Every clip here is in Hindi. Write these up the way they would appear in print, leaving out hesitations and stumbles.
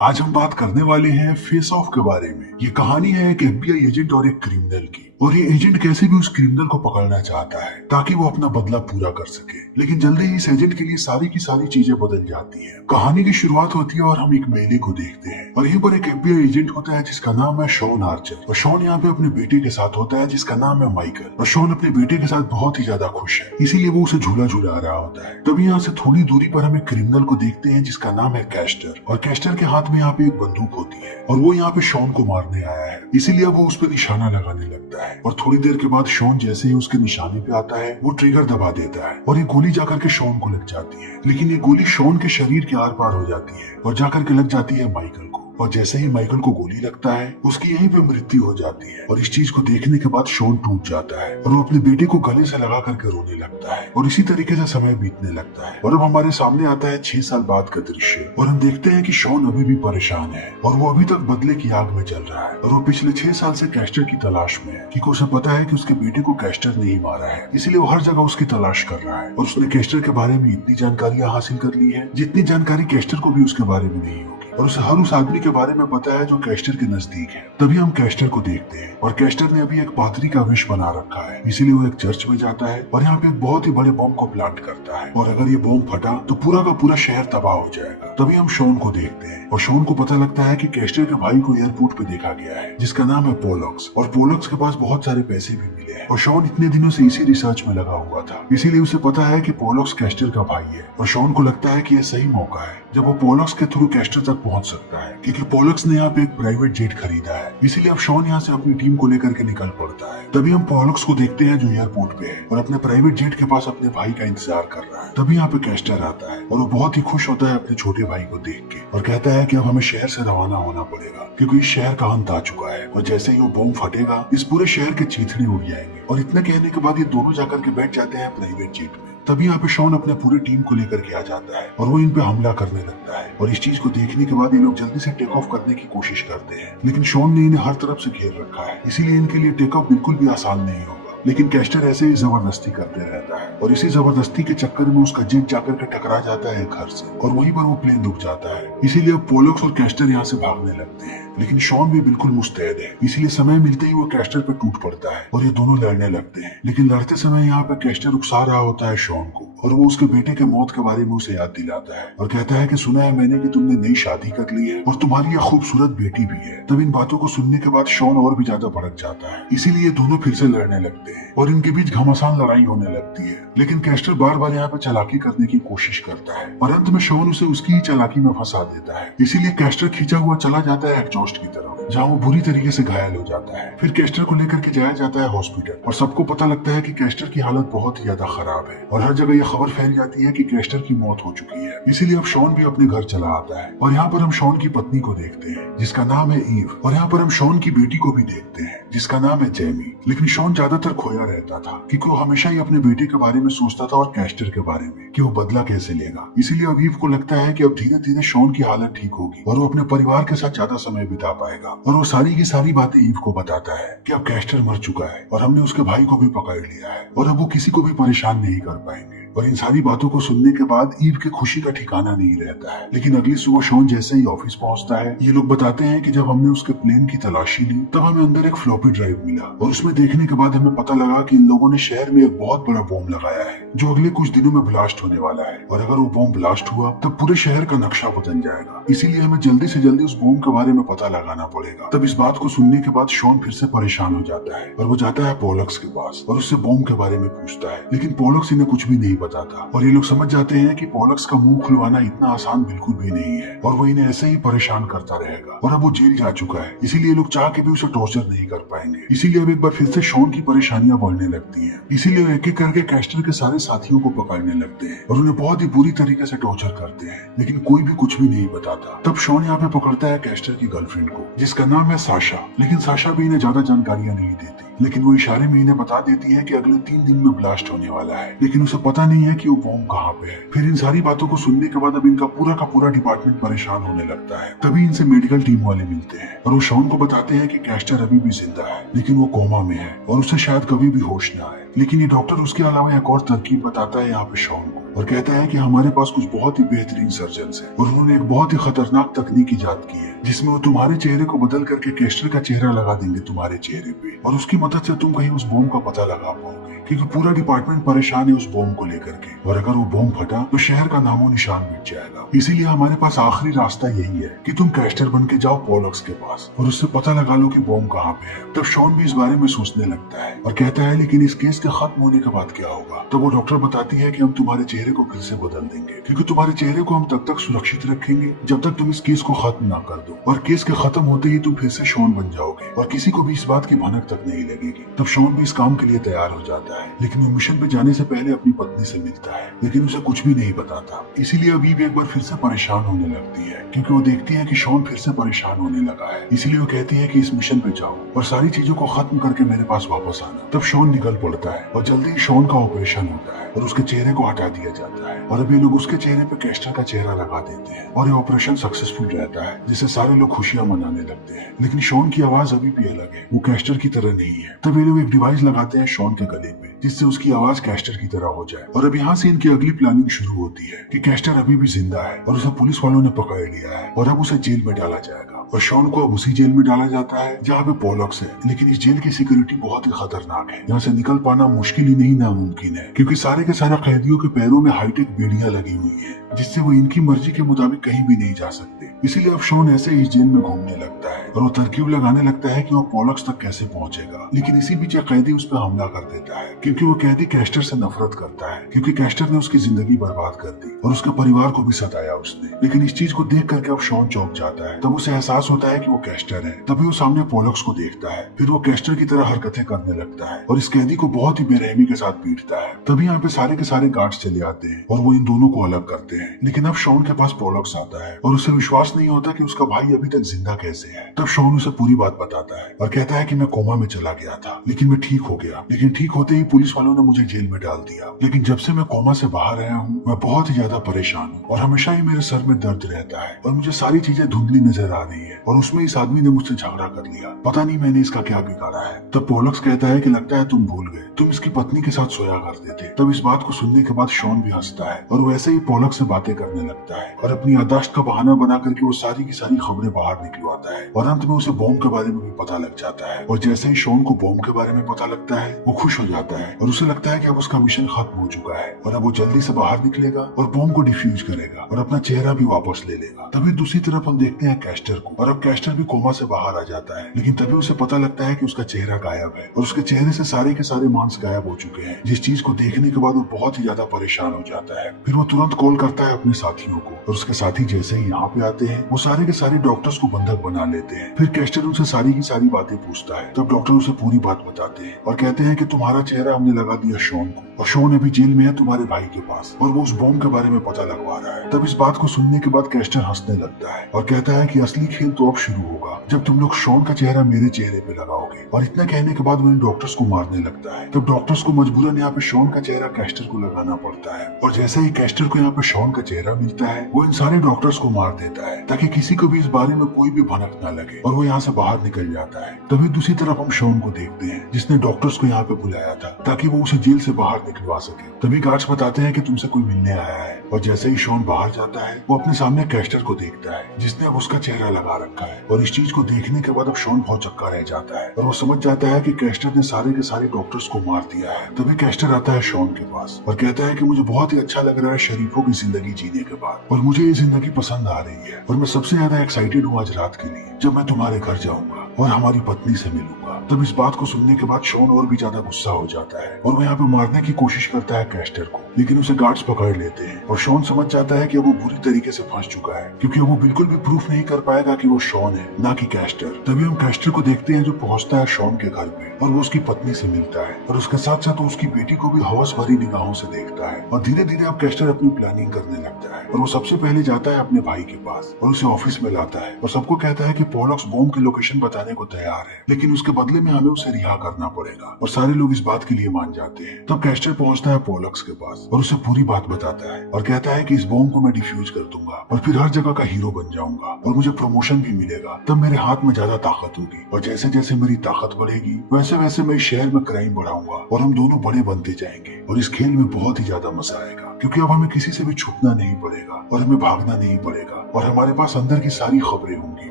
आज हम बात करने वाले हैं फेस ऑफ के बारे में। ये कहानी है एक एफबीआई एजेंट और एक क्रिमिनल की, और ये एजेंट कैसे भी उस क्रिमिनल को पकड़ना चाहता है ताकि वो अपना बदला पूरा कर सके। लेकिन जल्दी ही इस एजेंट के लिए सारी की सारी चीजें बदल जाती हैं। कहानी की शुरुआत होती है और हम एक मेले को देखते हैं, और यहीं पर एक एफबीआई एजेंट होता है जिसका नाम है शॉन आर्चर। और शॉन यहाँ पे अपने बेटे के साथ होता है जिसका नाम है माइकल। और शॉन अपने बेटे के साथ बहुत ही ज्यादा खुश है, इसीलिए वो उसे झूला झूला रहा होता है। तभी यहाँ से थोड़ी दूरी पर हम एक क्रिमिनल को देखते हैं जिसका नाम है कैस्टर। और कैस्टर के हाथ में यहाँ पे एक बंदूक होती है, और वो यहाँ पे शॉन को मारने आया है, इसीलिए वो उस पर निशाना लगाने लगता है। और थोड़ी देर के बाद शॉन जैसे ही उसके निशाने पे आता है वो ट्रिगर दबा देता है, और ये गोली जाकर के शॉन को लग जाती है। लेकिन ये गोली शॉन के शरीर के आर पार हो जाती है और जाकर के लग जाती है माइकल को। और जैसे ही माइकल को गोली लगता है उसकी यहीं पे मृत्यु हो जाती है। और इस चीज को देखने के बाद शॉन टूट जाता है और वो अपने बेटे को गले से लगा करके रोने लगता है। और इसी तरीके से समय बीतने लगता है, और अब हमारे सामने आता है 6 साल बाद का दृश्य। और हम देखते हैं कि शॉन अभी भी परेशान है और वो अभी तक बदले की आग में जल रहा है। और वो पिछले 6 साल से कैस्टर की तलाश में है, क्योंकि उसे पता है कि उसके बेटे को कैस्टर ने ही मारा है, इसलिए वो हर जगह उसकी तलाश कर रहा है। और उसने कैस्टर के बारे में इतनी जानकारियां हासिल कर ली है जितनी जानकारी कैस्टर को भी उसके बारे में नहीं होगी। और उसे हर उस आदमी के बारे में पता है जो कैस्टर के नजदीक है। तभी हम कैस्टर को देखते हैं, और कैस्टर ने अभी एक पादरी का वेश बना रखा है, इसीलिए वो एक चर्च में जाता है और यहाँ पे एक बहुत ही बड़े बम को प्लांट करता है। और अगर ये बम फटा तो पूरा का पूरा शहर तबाह हो जाएगा। तभी हम शॉन को देखते हैं, और शॉन को पता लगता है कि कैस्टर के भाई को एयरपोर्ट पे देखा गया है जिसका नाम है पोलक्स। और पोलक्स के पास बहुत सारे पैसे भी मिले हैं, और शॉन इतने दिनों से इसी रिसर्च में लगा हुआ था, इसीलिए उसे पता है कि पोलक्स कैस्टर का भाई है। और शॉन को लगता है कि यह सही मौका है जब वो पोलक्स के थ्रू कैस्टर तक पहुंच सकता है, क्योंकि पोलक्स ने यहाँ पे एक प्राइवेट जेट खरीदा है। इसीलिए अब शॉन यहाँ से अपनी टीम को लेकर के निकल पड़ता है। तभी हम पोलक्स को देखते हैं जो एयरपोर्ट पे है और अपने प्राइवेट जेट के पास अपने भाई का इंतजार कर रहा है। तभी यहाँ पे कैस्टर आता है और वो बहुत ही खुश होता है अपने छोटे भाई को देख के, और कहता है कि अब हमें शहर से रवाना होना पड़ेगा क्योंकि इस शहर का अंत आ चुका है। और जैसे ही वो बम फटेगा इस पूरे शहर के चीथड़े उड़ जाएंगे। और इतना कहने के बाद ये दोनों जाकर के बैठ जाते हैं प्राइवेट जेट में। तभी यहाँ पे शॉन अपने पूरी टीम को लेकर के आ जाता है और वो इन पे हमला करने लगता है। और इस चीज को देखने के बाद ये लोग जल्दी से टेक ऑफ करने की कोशिश करते हैं, लेकिन शॉन ने इन्हें हर तरफ से घेर रखा है, इसीलिए इनके लिए टेक ऑफ बिल्कुल भी आसान नहीं होगा। लेकिन कैस्टर ऐसे ही जबरदस्ती करते रहता है, और इसी जबरदस्ती के चक्कर में उसका जेट जाकर के टकरा जाता है घर से, और वहीं पर वो प्लेन रुक जाता है। इसीलिए अब पोलक्स और कैस्टर यहाँ से भागने लगते हैं, लेकिन शॉन भी बिल्कुल मुस्तैद है, इसीलिए समय मिलते ही वो कैस्टर पे टूट पड़ता है और ये दोनों लड़ने लगते हैं। लेकिन लड़ते समय यहाँ पे कैस्टर उकसा रहा होता है शॉन को, और वो उसके बेटे के मौत के बारे में उसे याद दिलाता है और कहता है कि सुना है मैंने कि तुमने नई शादी कर ली है और तुम्हारी यह खूबसूरत बेटी भी है। तब इन बातों को सुनने के बाद शॉन और भी ज्यादा भड़क जाता है, इसीलिए दोनों फिर से लड़ने लगते हैं और इनके बीच घमासान लड़ाई होने लगती है। लेकिन कैस्टर बार बार यहाँ पे चालाकी करने की कोशिश करता है, और अंत में शॉन उसे उसकी ही चालाकी में फंसा देता है। इसीलिए कैस्टर खींचा हुआ चला जाता है एग्जॉस्ट की तरफ, जहाँ वो बुरी तरीके से घायल हो जाता है। फिर कैस्टर को लेकर के जाया जाता है हॉस्पिटल, और सबको पता लगता है कि कैस्टर की हालत बहुत ही ज्यादा खराब है, और हर जगह यह खबर फैल जाती है कि कैस्टर की मौत हो चुकी है। इसीलिए अब शॉन भी अपने घर चला आता है, और यहाँ पर हम शॉन की पत्नी को देखते हैं जिसका नाम है ईव, और यहाँ पर हम शॉन की बेटी को भी देखते हैं जिसका नाम है जेमी। लेकिन शॉन ज्यादातर खोया रहता था क्योंकि वो हमेशा ही अपने बेटे के बारे में सोचता था और कैस्टर के बारे में कि वो बदला कैसे लेगा। इसीलिए अब ईव को लगता है कि अब धीरे धीरे शॉन की हालत ठीक होगी और वो अपने परिवार के साथ ज्यादा समय बिता पाएगा। और वो सारी की सारी बातें ईव को बताता है कि अब कैस्टर मर चुका है और हमने उसके भाई को भी पकड़ लिया है, और अब वो किसी को भी परेशान नहीं कर पाएंगे। और इन सारी बातों को सुनने के बाद ईव के खुशी का ठिकाना नहीं रहता है। लेकिन अगली सुबह शॉन जैसे ही ऑफिस पहुंचता है, ये लोग बताते हैं कि जब हमने उसके प्लेन की तलाशी ली तब हमें अंदर एक फ्लॉपी ड्राइव मिला, और उसमें देखने के बाद हमें पता लगा कि इन लोगों ने शहर में एक बहुत बड़ा बॉम्ब लगाया है जो अगले कुछ दिनों में ब्लास्ट होने वाला है। और अगर वो बॉम्ब ब्लास्ट हुआ तब पूरे शहर का नक्शा बदल जाएगा, इसीलिए हमें जल्दी से जल्दी उस बॉम्ब के बारे में पता लगाना पड़ेगा। तब इस बात को सुनने के बाद शॉन फिर से परेशान हो जाता है और वो जाता है पोलक्स के पास और उससे बॉम्ब के बारे में पूछता है। लेकिन पोलक्स इन्हें कुछ भी नहीं बताता, और ये लोग समझ जाते हैं कि पोलक्स का मुंह खुलवाना इतना आसान बिल्कुल भी नहीं है, और वो इन्हें ऐसे ही परेशान करता रहेगा। और अब वो जेल जा चुका है, इसीलिए लोग चाह के भी उसे टॉर्चर नहीं कर पाएंगे। इसीलिए अब एक बार फिर से शॉन की परेशानियां बढ़ने लगती हैं। इसीलिए वो एक एक करके कैस्टर के सारे साथियों को पकड़ने लगते हैं और उन्हें बहुत ही बुरी तरीके से टॉर्चर करते हैं, लेकिन कोई भी कुछ भी नहीं बताता। तब शॉन यहाँ पे पकड़ता है कैस्टर की गर्लफ्रेंड को जिसका नाम है साशा, लेकिन साशा भी इन्हें ज्यादा जानकारियां नहीं देती। लेकिन वो इशारे में इन्हें बता देती है कि अगले 3 दिन में ब्लास्ट होने वाला है, लेकिन उसे पता नहीं है कि वो बॉम्ब कहाँ पे है। फिर इन सारी बातों को सुनने के बाद अब इनका पूरा का पूरा डिपार्टमेंट परेशान होने लगता है। तभी इनसे मेडिकल टीम वाले मिलते हैं और वो शॉन को बताते हैं कि कैस्टर अभी भी जिंदा है, लेकिन वो कोमा में है और उसे शायद कभी भी होश न आए। लेकिन ये डॉक्टर उसके अलावा एक और तरकीब बताता है यहाँ पे शॉन को और कहता है कि हमारे पास कुछ बहुत ही बेहतरीन सर्जन्स हैं और उन्होंने एक बहुत ही खतरनाक तकनीक ईजाद की है जिसमें वो तुम्हारे चेहरे को बदल करके कैस्टर का चेहरा लगा देंगे तुम्हारे चेहरे पे और उसकी मदद से तुम कहीं उस बॉम्ब का पता लगा पाओगे, क्योंकि पूरा डिपार्टमेंट परेशान है उस बॉम्ब को लेकर के और अगर वो बॉम्ब फटा तो शहर का नामो निशान मिट जाएगा। इसीलिए हमारे पास आखिरी रास्ता यही है कि तुम कैस्टर बन के जाओ पॉलक्स के पास और उससे पता लगा लो कि बॉम्ब कहाँ पे है। तब शॉन भी इस बारे में सोचने लगता है और कहता है लेकिन इस केस के खत्म होने के बाद क्या होगा। तो वो डॉक्टर बताती है कि हम तुम्हारे चेहरे को फिर से बदल देंगे, क्योंकि तुम्हारे चेहरे को हम तब तक सुरक्षित रखेंगे जब तक तुम इस केस को खत्म ना कर दो, और केस के खत्म होते ही तुम फिर से शॉन बन जाओगे और किसी को भी इस बात की भनक तक नहीं लगेगी। तब शॉन भी इस काम के लिए तैयार हो जाता है, लेकिन वो मिशन पे जाने से पहले अपनी पत्नी से मिलता है, लेकिन उसे कुछ भी नहीं बताता। इसीलिए अभी भी एक बार फिर से परेशान होने लगती है, क्योंकि वो देखती है कि शॉन फिर से परेशान होने लगा है। इसीलिए वो कहती है कि इस मिशन पे जाओ और सारी चीजों को खत्म करके मेरे पास वापस आना। तब शॉन निकल पड़ता है और जल्दी ही शॉन का ऑपरेशन होता है और उसके चेहरे को हटा दिया जाता है और अभी लोग उसके चेहरे पे कैस्टर का चेहरा लगा देते हैं और ये ऑपरेशन सक्सेसफुल रहता है, जिससे सारे लोग खुशियां मनाने लगते हैं। लेकिन शॉन की आवाज अभी भी अलग है, वो कैस्टर की तरह नहीं है। तब ये लोग एक डिवाइस लगाते हैं शॉन के गले पे जिससे उसकी आवाज कैस्टर की तरह हो जाए और अब यहाँ से इनकी अगली प्लानिंग शुरू होती है कि कैस्टर अभी भी जिंदा है और उसे पुलिस वालों ने पकड़ लिया है और अब उसे जेल में डाला जाएगा और शॉन को अब उसी जेल में डाला जाता है जहाँ पे पॉलक्स है। लेकिन इस जेल की सिक्योरिटी बहुत ही खतरनाक है, यहाँ से निकल पाना मुश्किल ही नहीं नामुमकिन है, क्योंकि सारे के सारे कैदियों के पैरों में हाईटेक बेड़ियां लगी हुई है जिससे वो इनकी मर्जी के मुताबिक कहीं भी नहीं जा सकते। इसीलिए अब शॉन ऐसे इस जेल में घूमने लगता है और वो तरकीब लगाने लगता है कि वो पॉलक्स तक कैसे पहुंचेगा। लेकिन इसी बीच एक कैदी उस पर हमला कर देता है, क्योंकि वो कैदी कैस्टर से नफरत करता है, क्योंकि कैस्टर ने उसकी जिंदगी बर्बाद कर दी और उसके परिवार को भी सताया उसने। लेकिन इस चीज को देख करके अब शॉन चौंक जाता है। तब उसे एहसास होता है कि वो कैस्टर है। तभी वो सामने पॉलक्स को देखता है, फिर वो कैस्टर की तरह हरकतें करने लगता है और इस कैदी को बहुत ही बेरहमी के साथ पीटता है। तभी यहाँ पे सारे के सारे गार्ड्स चले आते हैं और वो इन दोनों को अलग करते हैं। लेकिन अब शॉन के पास पॉलक्स आता है और उसे विश्वास नहीं होता कि उसका भाई अभी तक जिंदा कैसे है। तब शॉन उसे पूरी बात बताता है और कहता है कि मैं कोमा में चला गया था, लेकिन मैं ठीक हो गया। लेकिन ठीक होते ही पुलिस वालों ने मुझे जेल में डाल दिया। लेकिन जब से मैं कोमा से बाहर आया हूँ मैं बहुत ही ज्यादा परेशान हूँ और हमेशा ही मेरे सर में दर्द रहता है और मुझे सारी चीजें धुंधली नजर आ रही है और उसमें इस आदमी ने मुझसे झगड़ा कर लिया, पता नहीं मैंने इसका क्या बिगाड़ा है। तब पॉलक्स कहता है कि लगता है तुम भूल गए, तुम इसकी पत्नी के साथ सोया करते थे। तब इस बात को सुनने के बाद शॉन भी हंसता है और वैसे ही पॉलक्स से बातें करने लगता है और अपनी याददाश्त का बहाना बना करके वो सारी की सारी खबरें बाहर निकलवाता है और अंत में उसे बॉम्ब के बारे में भी पता लग जाता है। और जैसे ही शॉन को बॉम्ब के बारे में पता लगता है वो खुश हो जाता है और उसे लगता है कि अब उसका मिशन खत्म हो चुका है और अब वो जल्दी से बाहर निकलेगा और बॉम्ब को डिफ्यूज करेगा और अपना चेहरा भी वापस ले लेगा। तभी दूसरी तरफ हम देखते हैं कैस्टर को और अब कैस्टर भी कोमा से बाहर आ जाता है, लेकिन तभी उसे पता लगता है कि उसका चेहरा गायब है और उसके चेहरे से सारे के सारे मांस गायब हो चुके हैं, जिस चीज को देखने के बाद वो बहुत ही ज्यादा परेशान हो जाता है। फिर वो तुरंत कॉल करता है अपने साथियों को और उसके साथी जैसे ही यहाँ पे आते हैं वो सारे के सारे डॉक्टर्स को बंधक बना लेते हैं। फिर कैस्टर उनसे सारी की सारी बातें पूछता है। तब डॉक्टर उसे पूरी बात बताते हैं और कहते हैं कि तुम्हारा चेहरा हमने लगा दिया शॉन को और शॉन अभी जेल में है तुम्हारे भाई के पास और वो उस बॉम्ब के बारे में पता लगवा रहा है। तब इस बात को सुनने के बाद कैस्टर हंसने लगता है और कहता है कि असली खेल तो अब शुरू होगा जब तुम लोग शॉन का चेहरा मेरे चेहरे पे लगाओगे। और इतना कहने के बाद वो इन डॉक्टर्स को मारने लगता है। तब डॉक्टर्स को मजबूरन यहाँ पे शॉन का चेहरा कैस्टर को लगाना पड़ता है और जैसे ही कैस्टर को यहाँ पे शॉन का चेहरा मिलता है वो इन सारे डॉक्टर्स को मार देता है ताकि किसी को भी इस बारे में कोई भी भनक ना लगे और वो यहाँ से बाहर निकल जाता है। तभी दूसरी तरफ हम शॉन को देखते हैं जिसने डॉक्टर्स को यहाँ पे बुलाया था ताकि वो उसे जेल से बाहर निकलवा सके। तभी गार्ड्स बताते हैं कि तुमसे कोई मिलने आया है और जैसे ही शॉन बाहर जाता है वो अपने सामने कैस्टर को देखता है जिसने अब उसका चेहरा लगा रखा है और इस चीज को देखने के बाद अब शॉन बहुत चक्का रह जाता है और वो समझ जाता है कि कैस्टर ने सारे के सारे डॉक्टर्स को मार दिया है। तभी कैस्टर आता है शॉन के पास और कहता है कि मुझे बहुत ही अच्छा लग रहा है शरीफों की जिंदगी जीने के बाद और मुझे ये जिंदगी पसंद आ रही है और मैं सबसे ज्यादा एक्साइटेड हूँ आज रात के लिए जब मैं तुम्हारे घर जाऊंगा और हमारी पत्नी से मिलूंगा। तब इस बात को सुनने के बाद शॉन और भी ज्यादा गुस्सा हो जाता है और वो यहाँ पे मारने की कोशिश करता है कैस्टर को, लेकिन उसे गार्ड्स पकड़ लेते हैं और शॉन समझ जाता है कि वो बुरी तरीके से फंस चुका है क्योंकि वो बिल्कुल भी प्रूफ नहीं कर पाएगा कि वो शॉन है ना कि कैस्टर। तभी हम कैस्टर को देखते हैं जो पहुंचता है शॉन के घर पे और वो उसकी पत्नी से मिलता है और उसके साथ साथ उसकी बेटी को भी हवस भरी निगाहों से देखता है और धीरे धीरे अब कैस्टर अपनी प्लानिंग करने लगता है और वो सबसे पहले जाता है अपने भाई के पास और उसे ऑफिस में लाता है और सबको कहता है कि पॉलक्स बॉम्ब की लोकेशन बताने को तैयार है, लेकिन उसके बदले बदले में हमें उसे रिहा करना पड़ेगा और सारे लोग इस बात के लिए मान जाते हैं। तब कैस्टर पहुंचता है पोलक्स के पास और उसे पूरी बात बताता है और कहता है कि इस बॉम्ब को मैं डिफ्यूज कर दूंगा और फिर हर जगह का हीरो बन जाऊंगा और मुझे प्रमोशन भी मिलेगा। तब मेरे हाथ में ज्यादा ताकत होगी और जैसे जैसे मेरी ताकत बढ़ेगी वैसे वैसे मैं इस शहर में क्राइम बढ़ाऊंगा और हम दोनों बड़े बनते जाएंगे और इस खेल में बहुत ही ज्यादा मजा आएगा क्योंकि अब हमें किसी से भी छुपना नहीं पड़ेगा और हमें भागना नहीं पड़ेगा और हमारे पास अंदर की सारी खबरें होंगी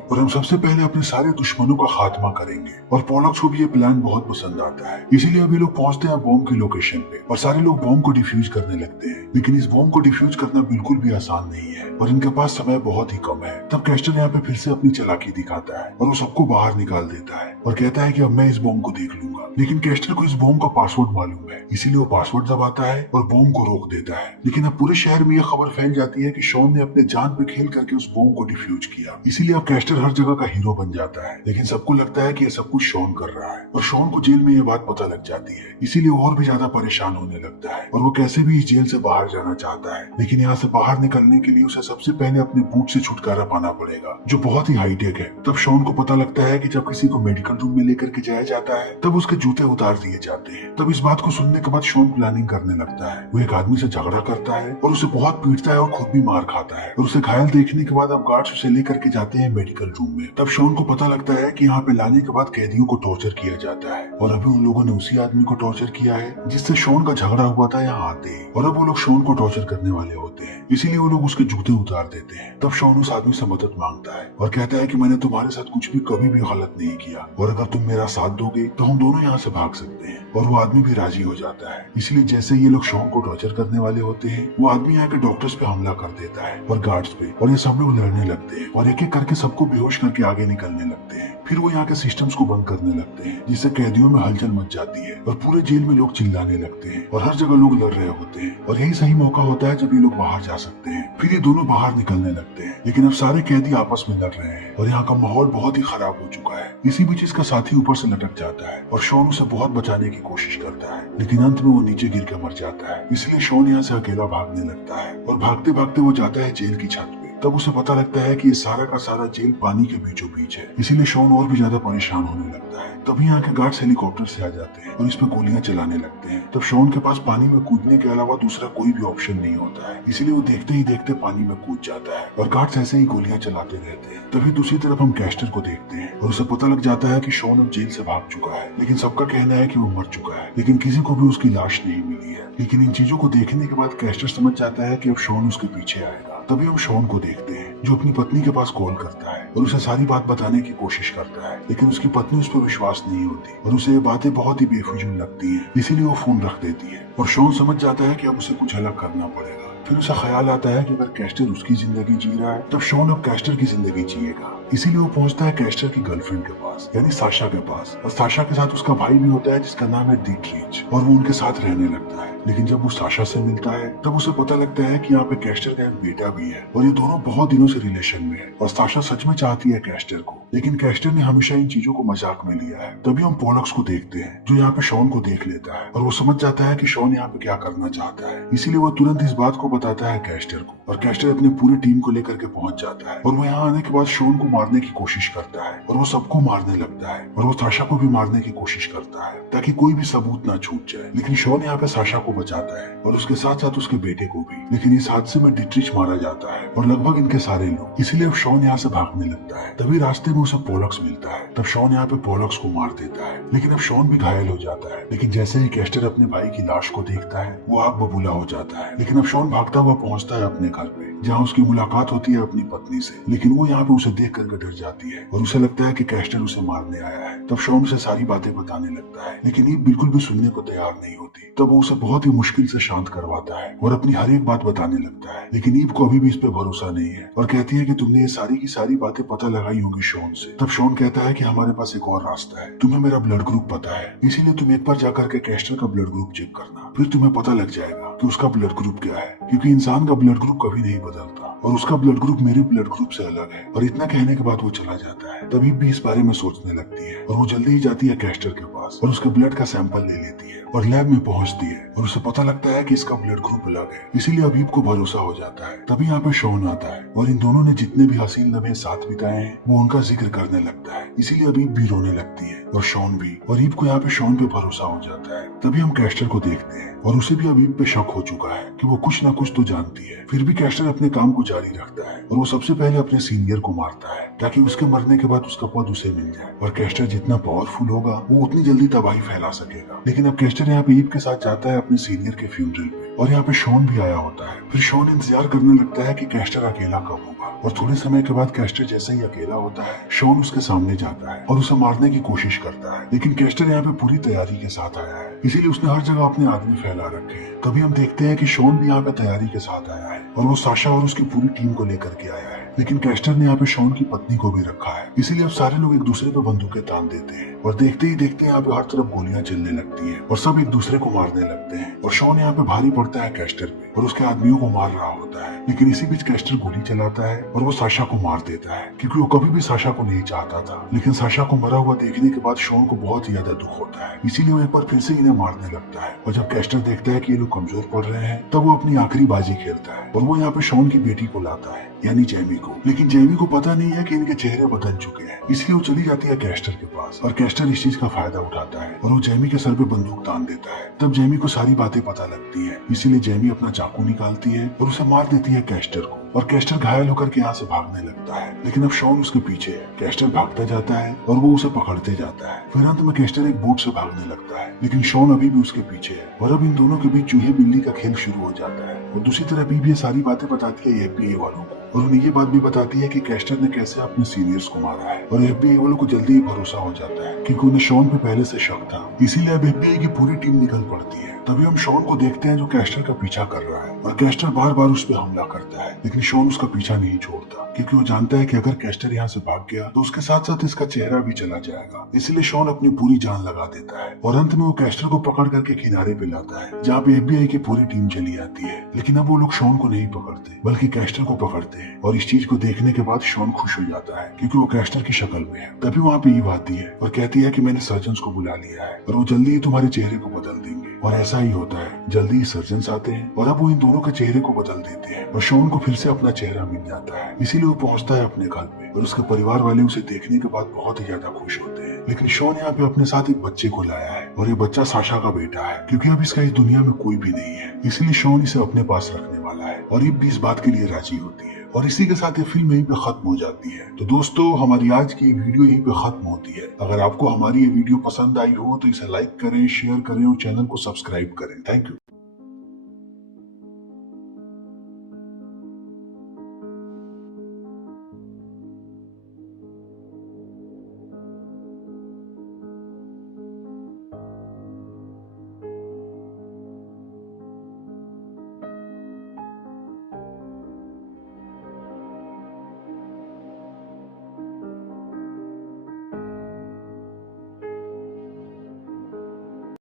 और हम सबसे पहले अपने सारे दुश्मनों का खात्मा करेंगे। और पोलक्स को भी ये प्लान बहुत पसंद आता है, इसीलिए अभी लोग पहुंचते हैं बॉम्ब की लोकेशन पे और सारे लोग बॉम्ब को डिफ्यूज करने लगते हैं। लेकिन इस बॉम्ब को डिफ्यूज करना बिल्कुल भी आसान नहीं है और इनके पास समय बहुत ही कम है। तब कैस्टर यहाँ पे फिर से अपनी चालाकी दिखाता है और वो सबको बाहर निकाल देता है और कहता है कि अब मैं इस बॉम्ब को देख लूंगा। लेकिन कैस्टर को इस बॉम्ब का पासवर्ड मालूम है, इसीलिए वो पासवर्ड दबाता है और बॉम्ब को रोक देता है। लेकिन अब पूरे शहर में यह खबर फैल जाती है कि शॉन ने अपने जान पे खेल करके उस बॉम्ब को डिफ्यूज किया। इसीलिए अब कैस्टर हर जगह का हीरो बन जाता है। लेकिन सबको लगता है कि यह सब कुछ शॉन कर रहा है और शॉन को जेल में ये बात पता लग जाती है, इसीलिए वो और भी ज्यादा परेशान होने लगता है और वो कैसे भी इस जेल से बाहर जाना चाहता है। लेकिन यहाँ से बाहर निकलने के लिए उसे सबसे पहले अपने बूट से छुटकारा पाना पड़ेगा जो बहुत ही हाईटेक है। तब शॉन को पता लगता है कि जब किसी को मेडिकल रूम में लेकर के जाया जाता है तब उसके जूते उतार दिए जाते हैं। तब इस बात को सुनने के बाद शॉन प्लानिंग करने लगता है। वो एक आदमी से झगड़ा करता है और उसे बहुत पीटता है और खुद भी मार खाता है और उसे घायल देखने के बाद अब गार्ड्स उसे लेकर के जाते हैं मेडिकल रूम में। तब शॉन को पता लगता है कि यहाँ पे लाने के बाद कैदियों को टॉर्चर किया जाता है और अभी उन लोगों ने उसी आदमी को टॉर्चर किया है जिससे शॉन का झगड़ा हुआ था यहाँ आते ही। और अब वो लोग शॉन को टॉर्चर करने वाले होते हैं, इसीलिए वो लोग उसके जूते उतार देते हैं। तब शॉन उस आदमी से मदद मांगता है और कहता है कि मैंने तुम्हारे साथ कुछ भी कभी भी गलत नहीं किया और अगर तुम मेरा साथ दोगे तो हम दोनों यहाँ से भाग सकते हैं। और वो आदमी भी राजी हो जाता है। इसलिए जैसे ये लोग शॉन को टॉर्चर करने वाले होते हैं वो आदमी यहाँ के डॉक्टर्स पे हमला कर देता है और गार्ड्स पे और ये सब लोग लड़ने लगते हैं और एक एक करके सबको बेहोश करके आगे निकलने लगते हैं। फिर वो यहाँ के सिस्टम्स को बंद करने लगते हैं जिससे कैदियों में हलचल मच जाती है और पूरे जेल में लोग चिल्लाने लगते हैं और हर जगह लोग लड़ रहे होते हैं और यही सही मौका होता है जब ये लोग बाहर जा सकते हैं। फिर ये दोनों बाहर निकलने लगते हैं लेकिन अब सारे कैदी आपस में लड़ रहे हैं और यहाँ का माहौल बहुत ही खराब हो चुका है। इसी बीच इसका साथी ऊपर से लटक जाता है और शॉन उसे बहुत बचाने की कोशिश करता है लेकिन अंत में वो नीचे गिर के मर जाता है। इसलिए शॉन यहाँ से अकेला भागने लगता है और भागते भागते वो जाता है जेल की छत पे। तब उसे पता लगता है कि ये सारा का सारा जेल पानी के बीचों बीच है, इसीलिए शॉन और भी ज्यादा परेशान होने लगता है। तभी यहाँ के गार्ड्स हेलीकॉप्टर से आ जाते हैं और इस पे गोलियां चलाने लगते हैं। तब शॉन के पास पानी में कूदने के अलावा दूसरा कोई भी ऑप्शन नहीं होता है, इसीलिए वो देखते ही देखते पानी में कूद जाता है और गार्ड्स ऐसे ही गोलियां चलाते रहते हैं। तभी दूसरी तरफ हम कैस्टर को देखते हैं और उसे पता लग जाता है कि शॉन अब जेल से भाग चुका है, लेकिन सबका कहना है कि वो मर चुका है, लेकिन किसी को भी उसकी लाश नहीं मिली है। लेकिन इन चीजों को देखने के बाद कैस्टर समझ जाता है कि अब शॉन उसके पीछे आएगा। तभी हम शॉन को देखते हैं जो अपनी पत्नी के पास कॉल करता है और उसे सारी बात बताने की कोशिश करता है, लेकिन उसकी पत्नी उस पर विश्वास नहीं होती और उसे ये बातें बहुत ही बेफिजूल लगती हैं, इसीलिए वो फोन रख देती है और शॉन समझ जाता है कि अब उसे कुछ अलग करना पड़ेगा। फिर उसे ख्याल आता है कि अगर कैस्टर उसकी जिंदगी जी रहा है तब शॉन अब कैस्टर की जिंदगी जिएगा। इसीलिए वो पहुंचता है कैस्टर की गर्लफ्रेंड के पास यानी साशा के पास और साशा के साथ उसका भाई भी होता है जिसका नाम है डिक्लीच और वो उनके साथ रहने लगता है। लेकिन जब वो साशा से मिलता है तब उसे पता लगता है कि यहाँ पे कैस्टर का एक बेटा भी है और ये दोनों बहुत दिनों से रिलेशन में है और साशा सच में चाहती है कैस्टर को, लेकिन कैस्टर ने हमेशा इन चीजों को मजाक में लिया है। तभी हम पोलक्स को देखते हैं जो यहाँ पे शॉन को देख लेता है और वो समझ जाता है कि शॉन यहाँ पे क्या करना चाहता है, इसीलिए वो तुरंत इस बात को बताता है कैस्टर को और कैस्टर अपनी पूरी टीम को लेकर के पहुंच जाता है और वो यहाँ आने के बाद शॉन को मारने की कोशिश करता है और वो सबको मारने लगता है और वो साशा को भी मारने की कोशिश करता है ताकि कोई भी सबूत ना छूट जाए। लेकिन शॉन यहाँ पे साशा को बचाता है और उसके साथ साथ उसके बेटे को भी, लेकिन इस हादसे में डिट्रिच मारा जाता है और लगभग इनके सारे लोग, इसीलिए अब शॉन यहाँ से भागने लगता है। तभी रास्ते में उसे पोलक्स मिलता है, तब शॉन यहाँ पे पोलक्स को मार देता है, लेकिन अब शॉन भी घायल हो जाता है। लेकिन जैसे ही कैस्टर अपने भाई की लाश को देखता है वो आग बबूला हो जाता है। लेकिन अब शॉन भागता हुआ पहुंचता है अपने घर पे जहाँ उसकी मुलाकात होती है अपनी पत्नी से, लेकिन वो यहाँ पे उसे देख करके डर जाती है और उसे लगता है कि कैस्टर उसे मारने आया है। तब शॉन उसे सारी बातें बताने लगता है, लेकिन ईव बिल्कुल भी सुनने को तैयार नहीं होती। तब वो उसे बहुत ही मुश्किल से शांत करवाता है और अपनी हर एक बात बताने लगता है, लेकिन ईव को अभी भी इस पे भरोसा नहीं है और कहती है कि तुमने ये सारी की सारी बातें पता लगाई होंगी शॉन से। तब शॉन कहता है कि हमारे पास एक और रास्ता है, तुम्हें मेरा ब्लड ग्रुप पता है, इसीलिए तुम एक बार जाकर के कैस्टर का ब्लड ग्रुप चेक करना, फिर तुम्हें पता लग जाएगा कि उसका ब्लड ग्रुप क्या है, क्योंकि इंसान का ब्लड ग्रुप कभी नहीं बदलता और उसका ब्लड ग्रुप मेरे ब्लड ग्रुप से अलग है। और इतना कहने के बाद वो चला जाता है। तभी भी इस बारे में सोचने लगती है और वो जल्दी ही जाती है कैस्टर के पास और उसके ब्लड का सैंपल ले लेती है और लैब में पहुंचती है और उसे पता लगता है कि इसका ब्लड ग्रुप अलग है, इसीलिए अबीब को भरोसा हो जाता है। तभी यहाँ पे शॉन आता है और इन दोनों ने जितने भी हसीन लम्हे साथ बिताए हैं वो उनका जिक्र करने लगता है, इसीलिए अबीब भी रोने लगती है और शॉन भी। और ईब को यहाँ पे शॉन पे भरोसा हो जाता है। तभी हम कैस्टर को देखते हैं और उसे भी अबीब पे शक हो चुका है कि वो कुछ ना कुछ तो जानती है। फिर भी कैस्टर अपने काम को जारी रखता है और वो सबसे पहले अपने सीनियर को मारता है ताकि उसके मरने के बाद उसका पद उसे मिल जाए और कैस्टर जितना पावरफुल होगा वो उतनी जल्दी तबाही फैला सकेगा। लेकिन अब कैस्टर यहाँ पे ईब के साथ जाता है अपने सीनियर के फ्यूनरल पे और यहाँ पे शॉन भी आया होता है। फिर शॉन इंतजार करने लगता है कि कैस्टर अकेला कब होगा और थोड़े समय के बाद कैस्टर जैसे ही अकेला होता है शॉन उसके सामने जाता है और उसे मारने की कोशिश करता है। लेकिन कैस्टर यहाँ पे पूरी तैयारी के साथ आया है, इसीलिए उसने हर जगह अपने आदमी फैला रखे हैं। तभी हम देखते हैं कि शॉन भी यहाँ पे तैयारी के साथ आया है और वो साशा और उसकी पूरी टीम को लेकर के आया है। लेकिन कैस्टर ने यहाँ पे शॉन की पत्नी को भी रखा है, इसीलिए अब सारे लोग एक दूसरे पे बंदूकें तान देते हैं और देखते ही देखते यहाँ पे हर तरफ गोलियां चलने लगती हैं और सब एक दूसरे को मारने लगते हैं और शॉन यहाँ पे भारी पड़ता है कैस्टर पे और उसके आदमियों को मार रहा होता है। लेकिन इसी बीच कैस्टर गोली चलाता है और वो साशा को मार देता है क्योंकि वो कभी भी साशा को नहीं चाहता था। लेकिन साशा को मरा हुआ देखने के बाद शॉन को बहुत ही ज्यादा दुख होता है, इसीलिए वो एक बार फिर से इन्हें मारने लगता है। और जब कैस्टर देखता है कि ये लोग कमजोर पड़ रहे हैं तब वो अपनी आखिरी बाजी खेलता है और वो यहाँ पे शॉन की बेटी को लाता है यानी जैमी को। लेकिन जैमी को पता नहीं है कि इनके चेहरे बदल चुके हैं, इसलिए वो चली जाती है कैस्टर के पास और कैस्टर इस चीज का फायदा उठाता है और वो जैमी के सर पे बंदूक तान देता है। तब जैमी को सारी बातें पता लगती है, इसीलिए जैमी अपना चाकू निकालती है और उसे मार देती है कैस्टर को और कैस्टर घायल होकर के यहाँ से भागने लगता है। लेकिन अब शॉन उसके पीछे है। कैस्टर भागता जाता है और वो उसे पकड़ते जाता है। फिर अंत में कैस्टर एक बोट से भागने लगता है, लेकिन शॉन अभी भी उसके पीछे है और अब इन दोनों के बीच चूहे बिल्ली का खेल शुरू हो जाता है। और दूसरी तरफ बीबी ये सारी बातें बताती है एफबीआई वालों को और उन्हें ये बात भी बताती है कि कैस्टर ने कैसे अपने सीनियर्स को मारा है और एफबीआई वालों को जल्दी ही भरोसा हो जाता है क्योंकि उन्हें शॉन पे पहले से शक था, इसीलिए अब एफबीआई की पूरी टीम निकल पड़ती है। तभी हम शॉन को देखते हैं जो कैस्टर का पीछा कर रहा है और कैस्टर बार बार उस पर हमला करता है, लेकिन शॉन उसका पीछा नहीं छोड़ता क्योंकि वो जानता है कि अगर कैस्टर यहाँ से भाग गया तो उसके साथ साथ इसका चेहरा भी चला जाएगा। इसलिए शॉन अपनी पूरी जान लगा देता है और अंत में वो कैस्टर को पकड़ करके किनारे पे लाता है जहाँ पे एफबीआई की पूरी टीम चली आती है। लेकिन अब वो लोग शॉन को नहीं पकड़ते बल्कि कैस्टर को पकड़ते हैं और इस चीज को देखने के बाद शॉन खुश हो जाता है क्योंकि वो कैस्टर की शक्ल में है। तभी वहाँ पे ईव आती है और कहती है कि मैंने सर्जन्स को बुला लिया है और वो जल्दी ही तुम्हारे चेहरे को बदल देंगे और ऐसा ही होता है। जल्दी ही सर्जन्स आते हैं और अब वो इन दोनों के चेहरे को बदल देते हैं और शॉन को फिर से अपना चेहरा मिल जाता है, इसीलिए वो पहुंचता है अपने घर पे और उसके परिवार वाले उसे देखने के बाद बहुत ही ज्यादा खुश होते हैं। लेकिन शॉन यहाँ पे अपने साथ एक बच्चे को लाया है और ये बच्चा साशा का बेटा है क्योंकि अब इसका इस दुनिया में कोई भी नहीं है, इसलिए शॉन इसे अपने पास रखने वाला है और ये भी इस बात के लिए राजी होती है। और इसी के साथ ये फिल्म यहीं पे खत्म हो जाती है। तो दोस्तों हमारी आज की वीडियो यहीं पे खत्म होती है। अगर आपको हमारी ये वीडियो पसंद आई हो तो इसे लाइक करें, शेयर करें और चैनल को सब्सक्राइब करें। Thank you.